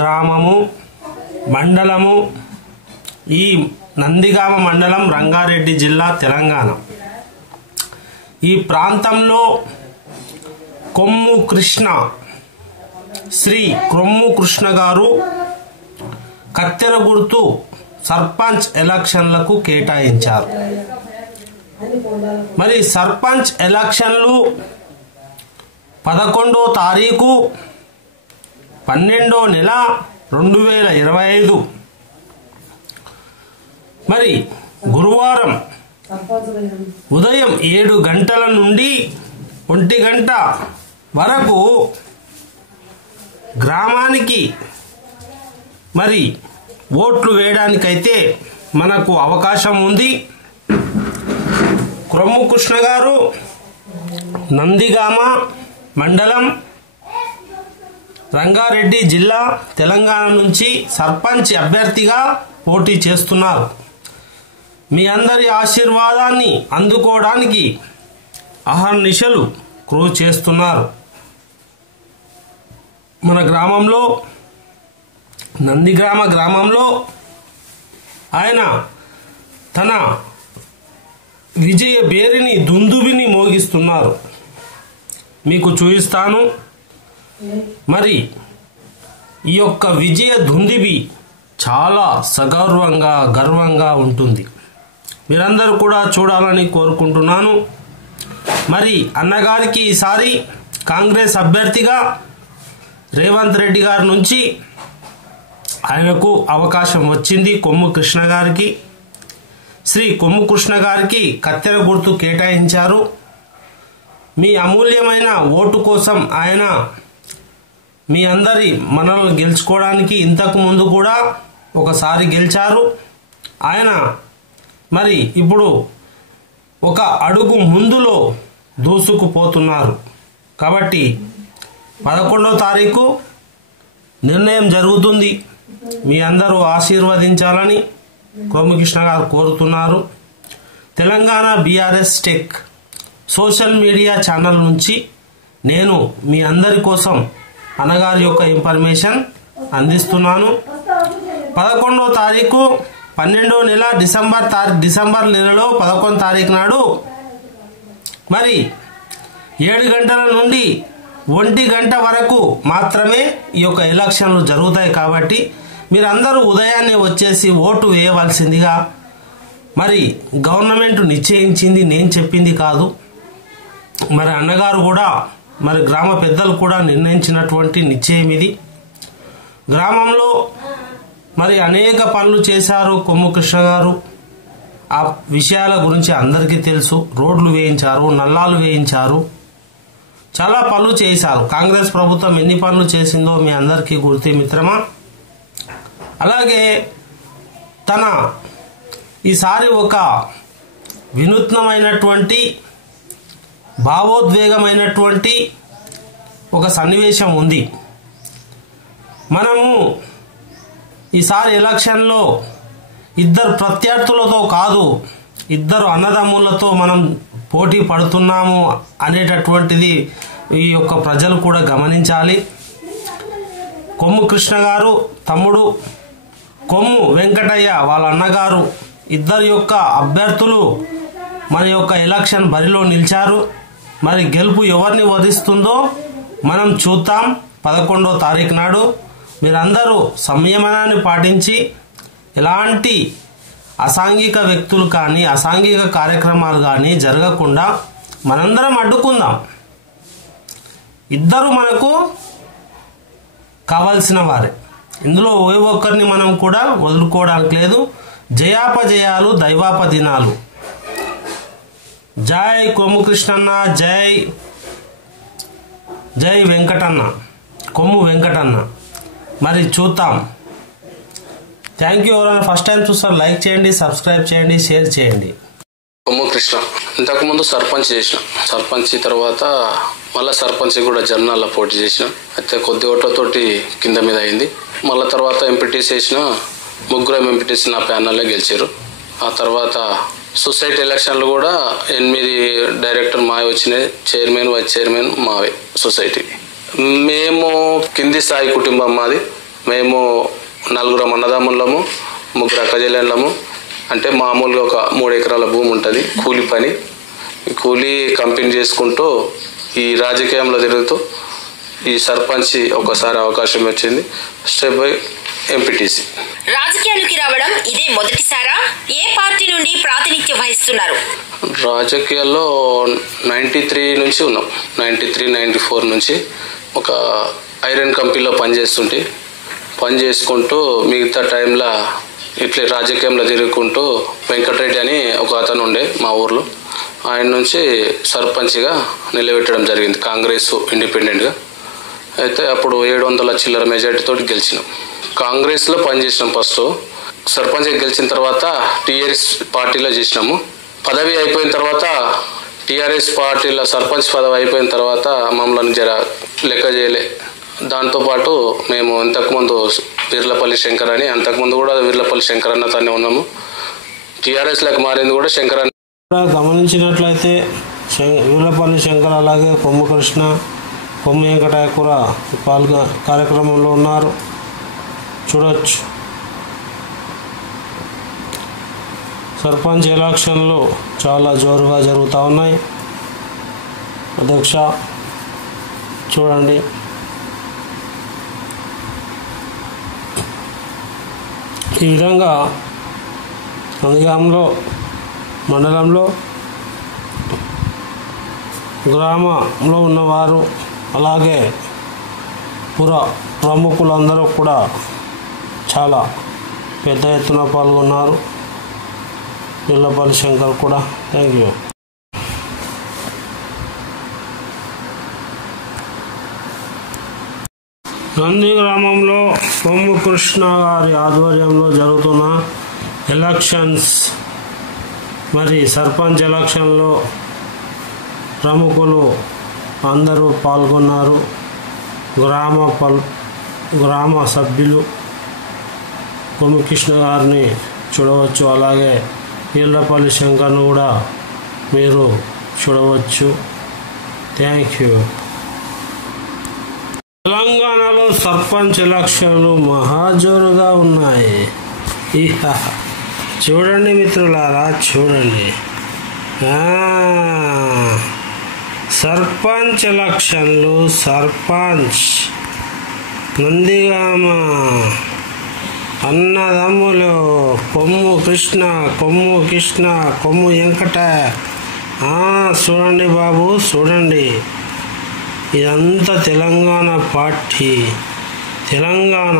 గ్రామము మండలము, ఈ నందిగామ మండలం రంగారెడ్డి జిల్లా తెలంగాణ. ఈ ప్రాంతంలో కొమ్ము కృష్ణ, శ్రీ కొమ్ము కృష్ణ గారు కత్తెర గుర్తు సర్పంచ్ ఎలక్షన్లకు కేటాయించారు. మరి సర్పంచ్ ఎలక్షన్లు 11వ తారీఖు 12వ నెల 2025 మరి గురువారం ఉదయం 7 గంటల నుండి 1 గంట వరకు గ్రామానికి మరి ఓట్లు వేయడానికైతే మనకు అవకాశం ఉంది. కొమ్ము కృష్ణ గారు నందిగామ మండలం రంగారెడ్డి జిల్లా తెలంగాణ నుంచి సర్పంచ్ అభ్యర్థిగా పోటీ చేస్తున్నారు. మీ అందరి ఆశీర్వాదాన్ని అందుకోవడానికి అహర్నిశలు కృషి చేస్తున్నారు. మన గ్రామంలో నందిగ్రామ గ్రామంలో ఆయన తన విజయ బేరిని దుందుబిని మోగిస్తున్నారు. మీకు చూపిస్తాను. మరి ఈ యొక్క విజయ దుందుబి చాలా సగౌరవంగా గర్వంగా ఉంటుంది. మీరందరూ కూడా చూడాలని కోరుకుంటున్నాను. మరి అన్నగారికి ఈసారి కాంగ్రెస్ అభ్యర్థిగా రేవంత్ రెడ్డి గారి నుంచి ఆయనకు అవకాశం వచ్చింది. కొమ్ము కృష్ణ గారికి, శ్రీ కొమ్ము కృష్ణ గారికి కత్తెర గుర్తు కేటాయించారు. మీ అమూల్యమైన ఓటు కోసం ఆయన మీ అందరి మనల్ని గెలుచుకోవడానికి ఇంతకు ముందు కూడా ఒకసారి గెలిచారు. ఆయన మరి ఇప్పుడు ఒక అడుగు ముందులో దూసుకుపోతున్నారు. కాబట్టి 11వ తారీఖు నిర్ణయం జరుగుతుంది. మీ అందరూ ఆశీర్వదించాలని కొమ్ము కృష్ణ గారు కోరుతున్నారు. Telangana BRS tech social media channel నుంచి నేను మీ అందరి కోసం అన్నగారి యొక్క ఇన్ఫర్మేషన్ అందిస్తున్నాను. 11వ తారీఖు 12వ నెల డిసెంబర్ నెలలో 11వ తారీఖు నాడు మరి 7 గంటల నుండి 1 గంట వరకు మాత్రమే ఈ యొక్క ఎలక్షన్లు జరుగుతాయి. కాబట్టి మీరందరూ ఉదయాన్నే వచ్చేసి ఓటు వేయవలసిందిగా మరి గవర్నమెంట్ నిశ్చయించింది, నేను చెప్పింది కాదు. మరి అన్నగారు కూడా మరి గ్రామ పెద్దలు కూడా నిర్ణయించినటువంటి నిశ్చయం ఇది. గ్రామంలో మరి అనేక పనులు చేశారు కొమ్ము కృష్ణ గారు. ఆ విషయాల గురించి అందరికీ తెలుసు. రోడ్లు వేయించారు, నల్లాలు వేయించారు, చాలా పనులు చేశారు. కాంగ్రెస్ ప్రభుత్వం ఎన్ని పనులు చేసిందో మీ అందరికీ గుర్తే మిత్రమా. అలాగే తన ఈసారి ఒక వినూత్నమైనటువంటి భావోద్వేగమైనటువంటి ఒక సన్నివేశం ఉంది. మనము ఈసారి ఎలక్షన్లో 2 ప్రత్యర్థులతో కాదు, 2 అన్నదమ్ములతో మనం పోటీ పడుతున్నాము అనేటటువంటిది ఈ యొక్క ప్రజలు కూడా గమనించాలి. కొమ్ము కృష్ణ గారు తమ్ముడు కొమ్ము వెంకటయ్య వాళ్ళ అన్నగారు, 2 యొక్క అభ్యర్థులు మన యొక్క ఎలక్షన్ బరిలో నిలిచారు. మరి గెలుపు ఎవరిని వరిస్తుందో మనం చూద్దాం 11వ తారీఖు నాడు. మీరందరూ సంయమనాన్ని పాటించి ఎలాంటి అసాంఘిక వ్యక్తులు కానీ అసాంఘిక కార్యక్రమాలు కానీ జరగకుండా మనందరం అడ్డుకుందాం. 2 మనకు కావాల్సిన వారే. ఇందులో ఏ ఒక్కరిని మనం కూడా వదులుకోవడానికి లేదు. జయాపజయాలు దైవాపదినాలు. జై కొమ్ము కృష్ణన్న, జై జై వెంకటన్న, కొమ్ము వెంకటన్న. మరి చూద్దాం. Thank you. ఎవరైనా ఫస్ట్ టైం చూస్తారు లైక్ చేయండి, సబ్స్క్రైబ్ చేయండి, షేర్ చేయండి. కొమ్ము కృష్ణ ఇంతకుముందు సర్పంచ్ చేసిన, సర్పంచ్ తర్వాత మళ్ళీ సర్పంచ్ కూడా జర్నాల్లో పోటీ చేసిన. అయితే కొద్ది ఓట్లతోటి కింద మీద అయింది. మళ్ళీ తర్వాత ఎంపీటీసీ చేసిన, 3 ఎంపీటీసీ నా ప్యానల్లో గెలిచారు. ఆ తర్వాత సొసైటీ ఎలక్షన్లు కూడా 8 డైరెక్టర్ మావి వచ్చినాయి. చైర్మన్ వైస్ చైర్మన్ మావే సొసైటీ. మేము కింది స్థాయి కుటుంబం మాది. మేము 4 అన్నదమ్ములము, 3 అక్కచెల్లెళ్ళము. అంటే మామూలుగా ఒక 3 ఎకరాల భూమి ఉంటుంది, కూలి పని. ఈ కూలీ కంపెనీ చేసుకుంటూ ఈ రాజకీయంలో తిరుగుతూ ఈ సర్పంచ్ ఒకసారి అవకాశం వచ్చింది. Step by MPTC. రాజకీయాలకి రావడం ఇదే మొదటిసారా? ఏ పార్టీ నుండి ప్రాతినిధ్యం వహిస్తున్నారు? రాజకీయాల్లో 93 నుంచి ఉన్నాం. 93, 94 నుంచి ఒక ఐరన్ కంపెనీలో పనిచేసుకుంటూ మిగతా టైంలో ఇట్లా రాజకీయంలో తిరుగుకుంటూ వెంకటరెడ్డి అని ఒక అతను ఉండే మా ఊర్లో, ఆయన నుంచి సర్పంచ్గా నిలబెట్టడం జరిగింది, కాంగ్రెస్ ఇండిపెండెంట్గా. అయితే అప్పుడు 700 చిల్లర మెజార్టీతో గెలిచినాం. కాంగ్రెస్లో పనిచేసినాం. ఫస్ట్ సర్పంచ్ గెలిచిన తర్వాత టీఆర్ఎస్ పార్టీలో చేసినాము. పదవి అయిపోయిన తర్వాత టీఆర్ఎస్ పార్టీలో సర్పంచ్ పదవి అయిపోయిన తర్వాత మమ్మల్ని జర లెక్క చేయలే. దాంతోపాటు మేము ఇంతకుముందు వీర్లపల్లి శంకర్ అని, అంతకుముందు కూడా వీర్లపల్లి శంకర్ అన్న తనే ఉన్నాము. టీఆర్ఎస్లోకి మారింది కూడా శంకర్ అని. గమనించినట్లయితే వీర్లపల్లి శంకర్ అలాగే కొమ్ము కృష్ణ, కొమ్ము వెంకటయ్య కూడా కార్యక్రమంలో ఉన్నారు, చూడవచ్చు. సర్పంచ్ ఎలక్షన్లు చాలా జోరుగా జరుగుతూ ఉన్నాయి. అధ్యక్ష చూడండి, ఈ విధంగా నందిగాంలో మండలంలో గ్రామంలో ఉన్నవారు అలాగే ప్రముఖులందరూ కూడా చాలా పెద్ద ఎత్తున పాల్గొన్నారు. వీర్లపల్లి శంకర్ కూడా. Thank you. నంది గ్రామంలో కొమ్ము కృష్ణ గారి ఆధ్వర్యంలో జరుగుతున్న ఎలక్షన్స్, మరి సర్పంచ్ ఎలక్షన్లో ప్రముఖులు అందరూ పాల్గొన్నారు. గ్రామ సభ్యులు కొమ్ము కృష్ణ గారిని చూడవచ్చు, అలాగే వీర్లపల్లి శంకర్ను కూడా మీరు చూడవచ్చు. Thank you. తెలంగాణలో సర్పంచ్ ఎలక్షన్లు మహాజోరుగా ఉన్నాయి. చూడండి మిత్రులారా, చూడండి. సర్పంచ్ ఎలక్షన్లు. సర్పంచ్ నందిగామ అన్నదమ్ములు కొమ్ము కృష్ణ, కొమ్ము వెంకట. చూడండి బాబు, చూడండి. ఇదంతా తెలంగాణ పార్టీ. తెలంగాణ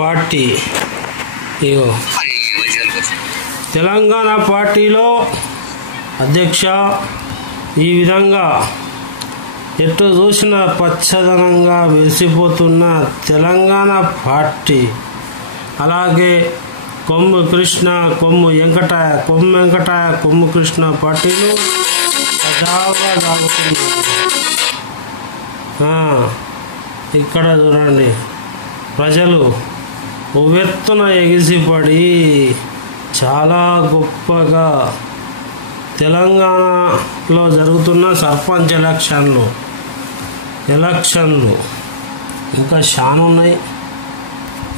పార్టీ. ఇగో తెలంగాణ పార్టీలో అధ్యక్ష ఈ విధంగా ఎటు చూసిన పచ్చదనంగా వెలిసిపోతున్న తెలంగాణ పార్టీ. అలాగే కొమ్ము కృష్ణ, కొమ్ము వెంకటయ్య, కొమ్ము కృష్ణ పార్టీలు సజావుగా సాగుతున్నాయి. ఇక్కడ చూడండి, ప్రజలు ఉవ్వెత్తున ఎగిసిపడి చాలా గొప్పగా తెలంగాణలో జరుగుతున్న సర్పంచ్ ఎలక్షన్లు ఇంకా చాలా ఉన్నాయి.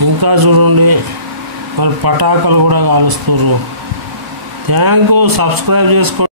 ఇంకా చూడండి, మరి పటాకులు కూడా కాలుస్తున్నారు. Thank you. సబ్స్క్రైబ్ చేసుకోండి.